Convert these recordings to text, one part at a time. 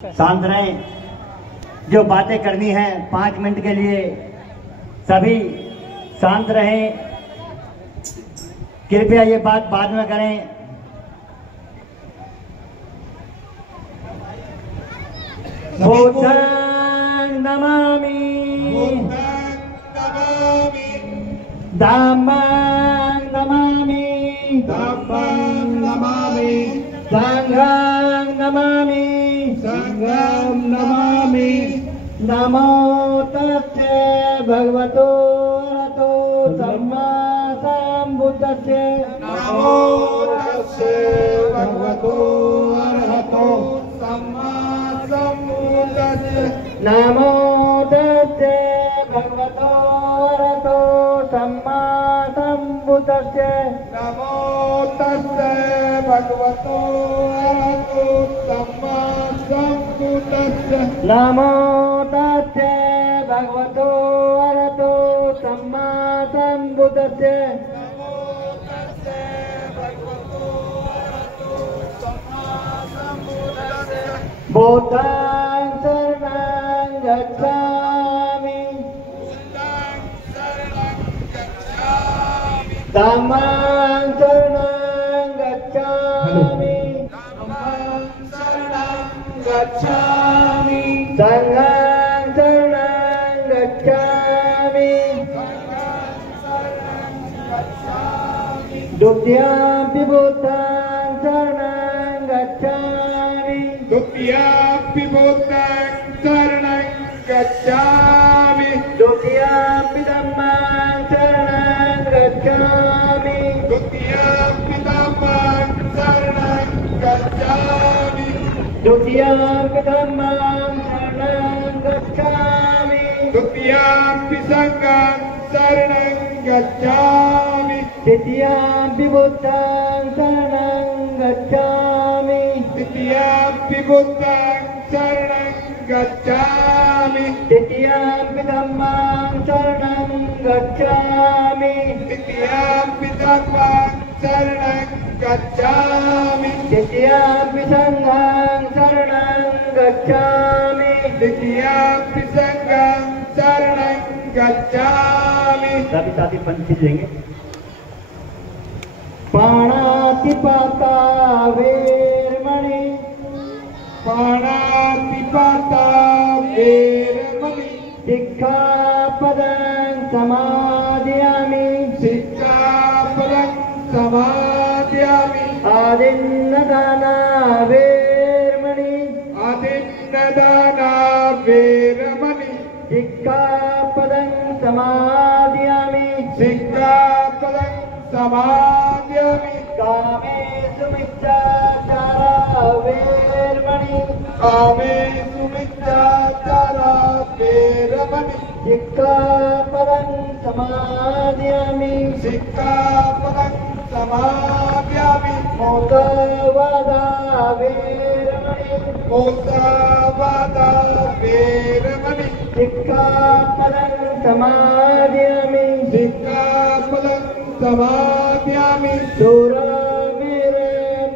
शांत रहें। जो बातें करनी है 5 मिनट के लिए सभी शांत रहें। कृपया ये बात बाद में करें। बुद्धं नमामि धम्मं नमामि संघं नमामि नमो तस्से भगवतो अरहतो सम्मा सम्बुद्धस्से नमो तस्से भगवतो अरहतो सम्मा सम्बुद्धस्से नमो तस्से भगवतो अरहतो सम्मा सम्बुद्धस्से नमो तस्से भगवतो अरहतो सम्मा सम्बुद्धस्से नमो तस्से भगवतो अरहतो सम्मा सम्बुद्धस्से नमो तस्से भगवतो अरहतो सम्मा सम्बुद्धस्से बुद्धं शरणं गच्छामि धम्मं शरणं गच्छामि गच्छामि संघं शरणं गच्छामि द्वितीयं बुद्धं शरणं गच्छामि द्वितीयापि बुद्धं शरणं गच्छामि द्वितीयं धम्मं शरणं गच्छामि द्वितीयापि धम्मं शरणं गच्छामि द्वितीयं धम्मं शरणं गच्छामि द्वितीयापि संघं शरणं गच्छामि तृतीयं बुद्धं शरणं गच्छामि तृतीयापि बुद्धं शरणं गच्छामि तृतीयं धम्मं शरणं गच्छामि तृतीयापि धम्मं शरणं गच्छामि तृतीयं संघं शरणं गच्छामि द्वितीयापि संघं शरणं गच्छामि सभी साथी पंक्ति देंगे। पाणातिपाता वेरमणि पाणातिपाता वेरमणि शिक्षापदं समादयामि शिक्षापदं समादयामि आदिन्नदाना वेरमणि आदिन्नदाना वेरमणि शिक्षापदं समादयामि शिक्षापदं समादयामि कामेषु मिथ्याचारा वेरमणि कामेषु मिथ्याचारा वेरमणि शिक्षापदं समादयामि शिक्षापदं समादयामि मोक्षवादा वेरमणि मोक्षवादा वेरमणि शिक्षापदं समादयामि शिक्षापदं समादयामि शूरवीरे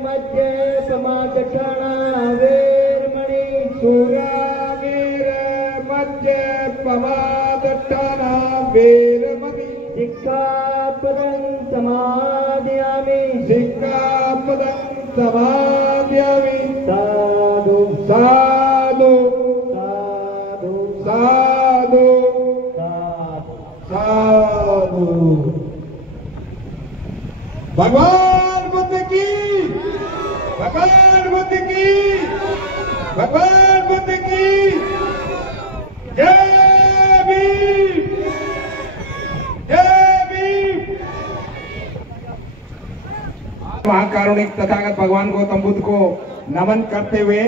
मध्ये समाचक्षणा वेरमणि शूरवीर मध्ये पमादट्टना वेरमणि शिक्षापदं समादयामि शिक्षापदं समादयामि साधु साधु साधु साधु साधु साधु। भगवान बुद्ध की भगवान बुद्ध की भगवान बुद्ध की जय भीम जय भीम। महाकारुणिक तथागत भगवान गौतम बुद्ध को नमन करते हुए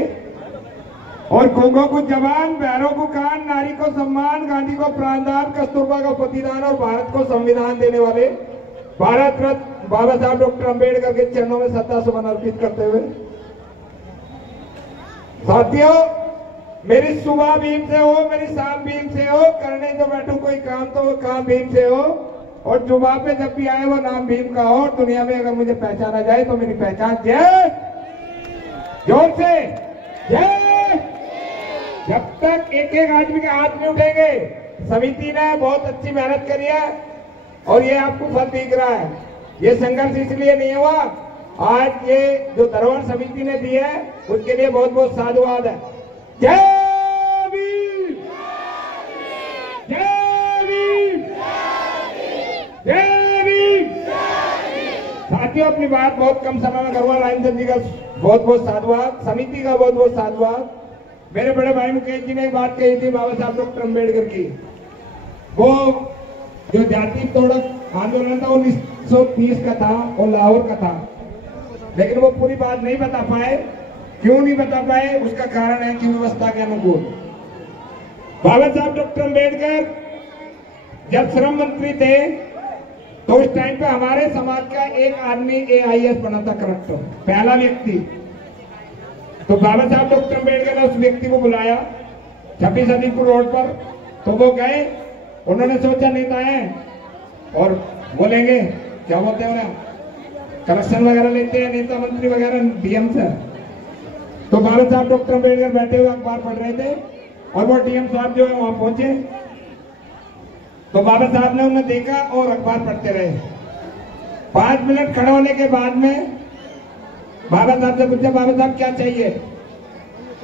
और गूंगों को जबान, बहरों को कान, नारी को सम्मान, गांधी को प्राणदान, कस्तूरबा को प्रतिदान और भारत को संविधान देने वाले भारत रत्न बाबा साहब डॉक्टर अंबेडकर के चरणों में श्रद्धा सुमन अर्पित करते हुए साथियों, मेरी सुबह भीम से हो, मेरी शाम भीम से हो, करने जो बैठू कोई काम तो वो काम भीम से हो, और जुबान पे जब भी आए वो नाम भीम का हो। दुनिया में अगर मुझे पहचाना जाए तो मेरी पहचान जय जोर से जय जब तक एक एक आदमी के हाथ नहीं उठेंगे। समिति ने बहुत अच्छी मेहनत करी है और ये आपको फल दिख रहा है। ये संघर्ष इसलिए नहीं हुआ, आज ये जो धरोहर समिति ने दी है उसके लिए बहुत बहुत साधुवाद है। जय भीम, जय भीम, जय भीम। साथियों, अपनी बात बहुत कम समय में करूंगा। राजेंद्र जी का बहुत बहुत साधुवाद, समिति का बहुत बहुत साधुवाद। मेरे बड़े भाई मुकेश जी ने एक बात कही थी बाबा साहब डॉक्टर अम्बेडकर की, वो जो जाति तोड़क आंदोलन था 1930 का था और लाहौर का था, लेकिन वो पूरी बात नहीं बता पाए। क्यों नहीं बता पाए? उसका कारण है कि व्यवस्था के अनुकूल। बाबा साहब डॉक्टर अम्बेडकर जब श्रम मंत्री थे तो उस टाइम पे हमारे समाज का एक आदमी AIS बना था, कलेक्टर, पहला व्यक्ति। तो बाबा साहब डॉक्टर अम्बेडकर ने उस व्यक्ति को बुलाया 26 अलीपुर रोड पर। तो वो गए, उन्होंने सोचा नेता है और बोलेंगे, क्या बोलते हैं, कलेक्शन वगैरह लेते हैं नेता मंत्री वगैरह DM से। तो बाबा साहब डॉक्टर अम्बेडकर बैठे हुए अखबार पढ़ रहे थे और वो DM साहब जो है वहां पहुंचे। तो बाबा साहब ने उन्हें देखा और अखबार पढ़ते रहे। 5 मिनट खड़े होने के बाद में बाबा साहब से पूछा, बाबा साहब क्या चाहिए,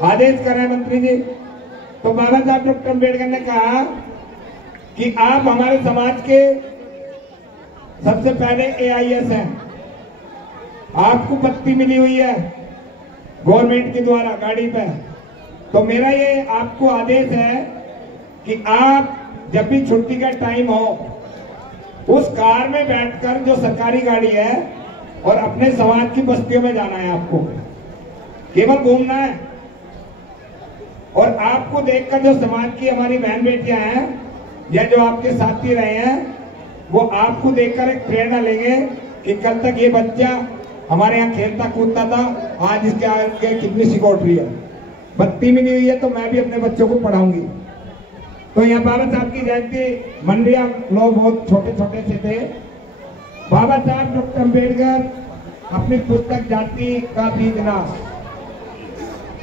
आदेश कर रहे हैं मंत्री जी। तो बाबा साहब डॉक्टर अम्बेडकर ने कहा कि आप हमारे समाज के सबसे पहले AIS हैं, आपको पत्ती मिली हुई है गवर्नमेंट के द्वारा गाड़ी पे। तो मेरा ये आपको आदेश है कि आप जब भी छुट्टी का टाइम हो उस कार में बैठकर, जो सरकारी गाड़ी है, और अपने समाज की बस्तियों में जाना है। आपको केवल घूमना है और आपको देखकर जो समाज की हमारी बहन बेटियां हैं या जो आपके साथी रहे हैं, वो आपको देखकर एक प्रेरणा लेंगे कि कल तक ये बच्चा हमारे यहाँ खेलता कूदता था, आज इसके आगे कितनी सिक्योरिटी है, बत्ती मिली हुई है, तो मैं भी अपने बच्चों को पढ़ाऊंगी। तो यहाँ बाबा साहब की जयंती मंडिया लोग बहुत छोटे छोटे से थे। बाबा साहब डॉक्टर अम्बेडकर अपनी पुस्तक जाति का बीजनाश,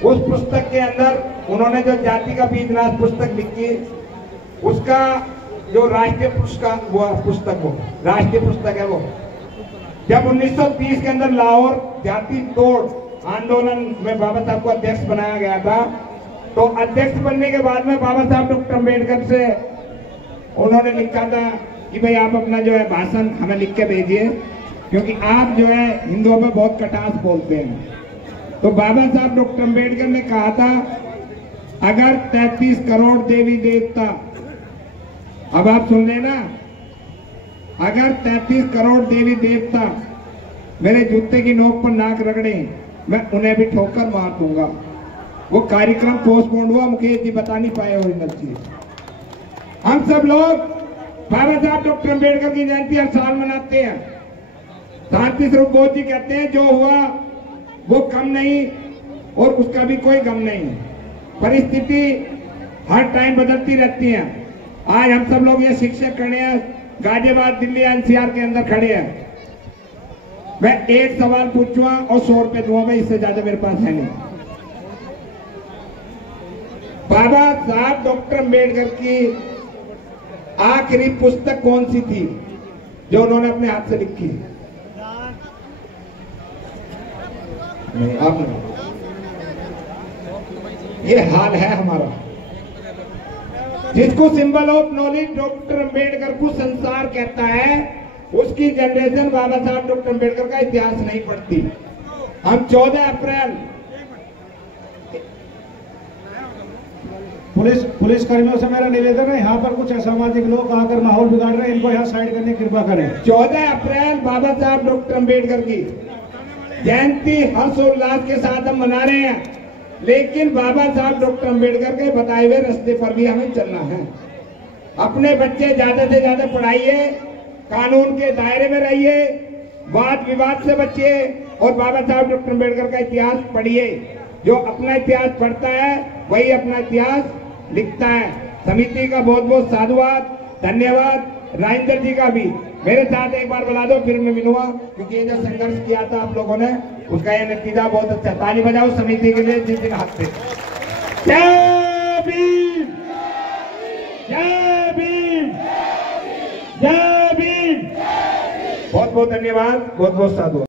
उस पुस्तक के अंदर उन्होंने जो जाति का बीजनाश पुस्तक लिखी, उसका जो राष्ट्रीय पुरस्कार वो पुस्तक, वो राष्ट्रीय पुस्तक है। वो जब 1930 के अंदर लाहौर जाति तोड़ आंदोलन में बाबा साहब को अध्यक्ष बनाया गया था, तो अध्यक्ष बनने के बाद में बाबा साहब डॉक्टर अम्बेडकर से उन्होंने लिखा था कि भाई आप अपना जो है भाषण हमें लिख के भेजिए, क्योंकि आप जो है हिंदुओं में बहुत कटास बोलते हैं। तो बाबा साहब डॉक्टर अम्बेडकर ने कहा था, अगर 33 करोड़ देवी देवता, अब आप सुन लेना, अगर 33 करोड़ देवी देवता मेरे जूते की नोक पर नाक रगड़े, मैं उन्हें भी ठोकर मार दूंगा। वो कार्यक्रम पोस्टपोन हुआ, मुकेश जी बता नहीं पाए ओरिजिनल चीज। हम सब लोग बाबा साहब डॉक्टर अम्बेडकर की जयंती हर साल मनाते हैं। शांति स्वरूप बोध जी कहते हैं, जो हुआ वो कम नहीं और उसका भी कोई गम नहीं। परिस्थिति हर टाइम बदलती रहती है। आज हम सब लोग ये शिक्षक खड़े हैं, गाजियाबाद, दिल्ली, NCR के अंदर खड़े हैं। मैं एक सवाल पूछूंगा और 100 रुपए दूंगा, मैं इससे ज्यादा मेरे पास है नहीं। बाबा साहब डॉक्टर अम्बेडकर की आखिरी पुस्तक कौन सी थी जो उन्होंने अपने हाथ से लिखी? नहीं, आप नहीं। ये हाल है हमारा। जिसको symbol of knowledge doctor Ambedkar को संसार कहता है, उसकी जनरेशन बाबा साहब डॉक्टर अम्बेडकर का इतिहास नहीं पढ़ती। हम 14 अप्रैल पुलिस कर्मियों से मेरा निवेदन है, यहाँ पर कुछ असामाजिक लोग आकर माहौल बिगाड़ रहे हैं, इनको यहाँ साइड करने की कृपा करें। 14 अप्रैल बाबा साहब डॉक्टर अम्बेडकर की जयंती हर्षोल्लास के साथ हम मना रहे हैं, लेकिन बाबा साहब डॉक्टर अम्बेडकर के बताए हुए रास्ते पर भी हमें चलना है। अपने बच्चे ज्यादा से ज्यादा पढ़ाइए, कानून के दायरे में रहिए, वाद विवाद से बचिए और बाबा साहब डॉक्टर अम्बेडकर का इतिहास पढ़िए। जो अपना इतिहास पढ़ता है वही अपना इतिहास लिखता है। समिति का बहुत बहुत साधुवाद, धन्यवाद। राजेंद्र जी का भी मेरे साथ एक बार बुला दो, फिर मैं मिलूंगा, क्योंकि ये जो संघर्ष किया था आप लोगों ने, उसका ये नतीजा बहुत अच्छा। ताली बजाओ समिति के लिए जिस दिन हाथ से। जय जय भीम। बहुत बहुत धन्यवाद, बहुत बहुत साधु।